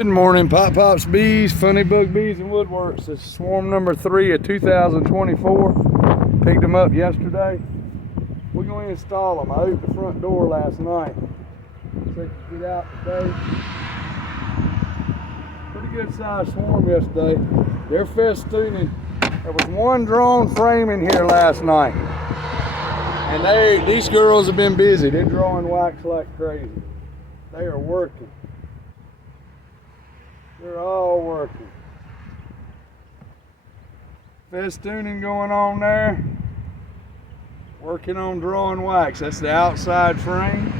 Good morning, Pop Pops Bees, Funny Bug Bees and Woodworks. This is swarm number 3 of 2024. Picked them up yesterday. We're going to install them. I opened the front door last night so they could get out today. Pretty good sized swarm yesterday. They're festooning. There was one drone frame in here last night. And these girls have been busy. They're drawing wax like crazy. They are working. They're all working. Festooning going on there. Working on drawing wax. That's the outside frame.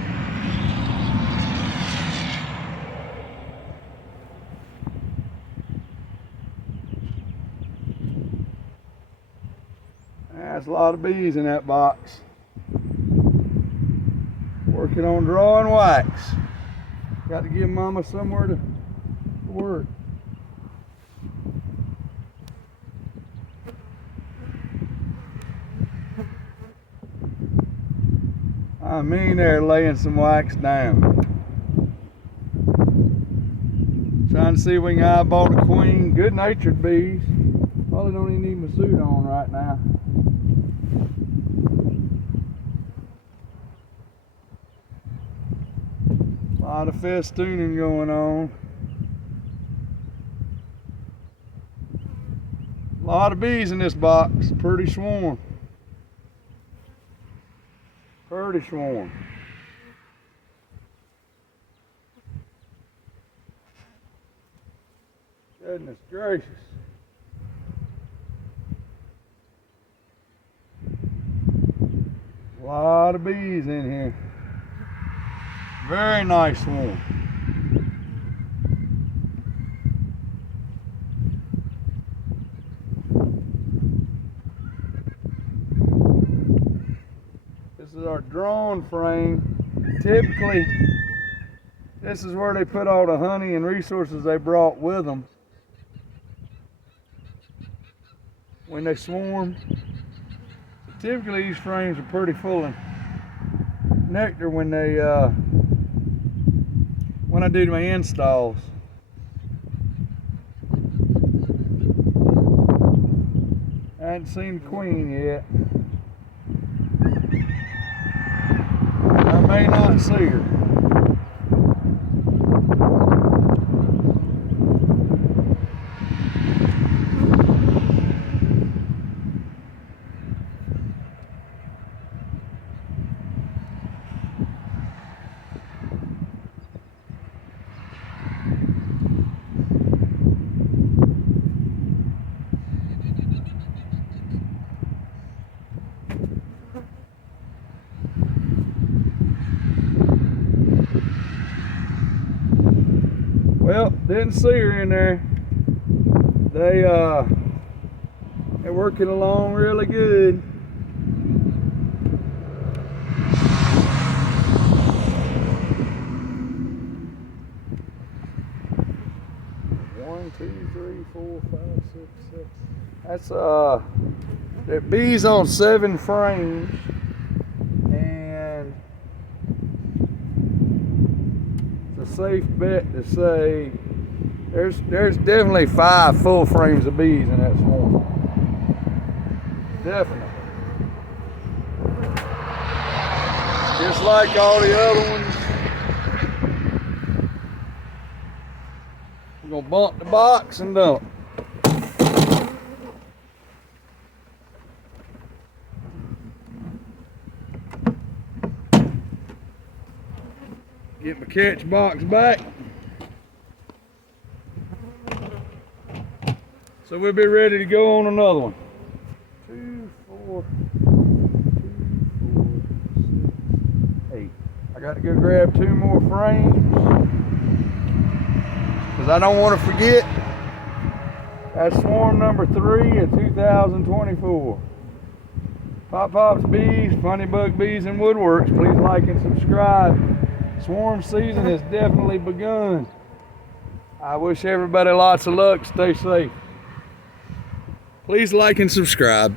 That's a lot of bees in that box. Working on drawing wax. Got to give Mama somewhere to work. I mean, they're laying some wax down. Trying to see if we can eyeball the queen. Good-natured bees. Probably don't even need my suit on right now. A lot of festooning going on. A lot of bees in this box. Pretty swarm. Pretty swarm. Goodness gracious. A lot of bees in here. Very nice swarm. This is our drone frame. Typically, this is where they put all the honey and resources they brought with them when they swarm. Typically, these frames are pretty full of nectar when I do my installs. I haven't seen the queen yet. I may not see her. Well, didn't see her in there. They're working along really good. One, two, three, four, five, six, seven. That's the bees on 7 frames. A safe bet to say there's definitely 5 full frames of bees in that swarm. Definitely. Just like all the other ones. We're gonna bump the box and dump. Get my catch box back. So we'll be ready to go on another one. 2, 4, 8. I got to go grab 2 more frames because I don't want to forget. That's swarm number 3 of 2024. Pop Pops Bees, Funny Bug Bees and Woodworks. Please like and subscribe. Swarm season has definitely begun. I wish everybody lots of luck. Stay safe. Please like and subscribe.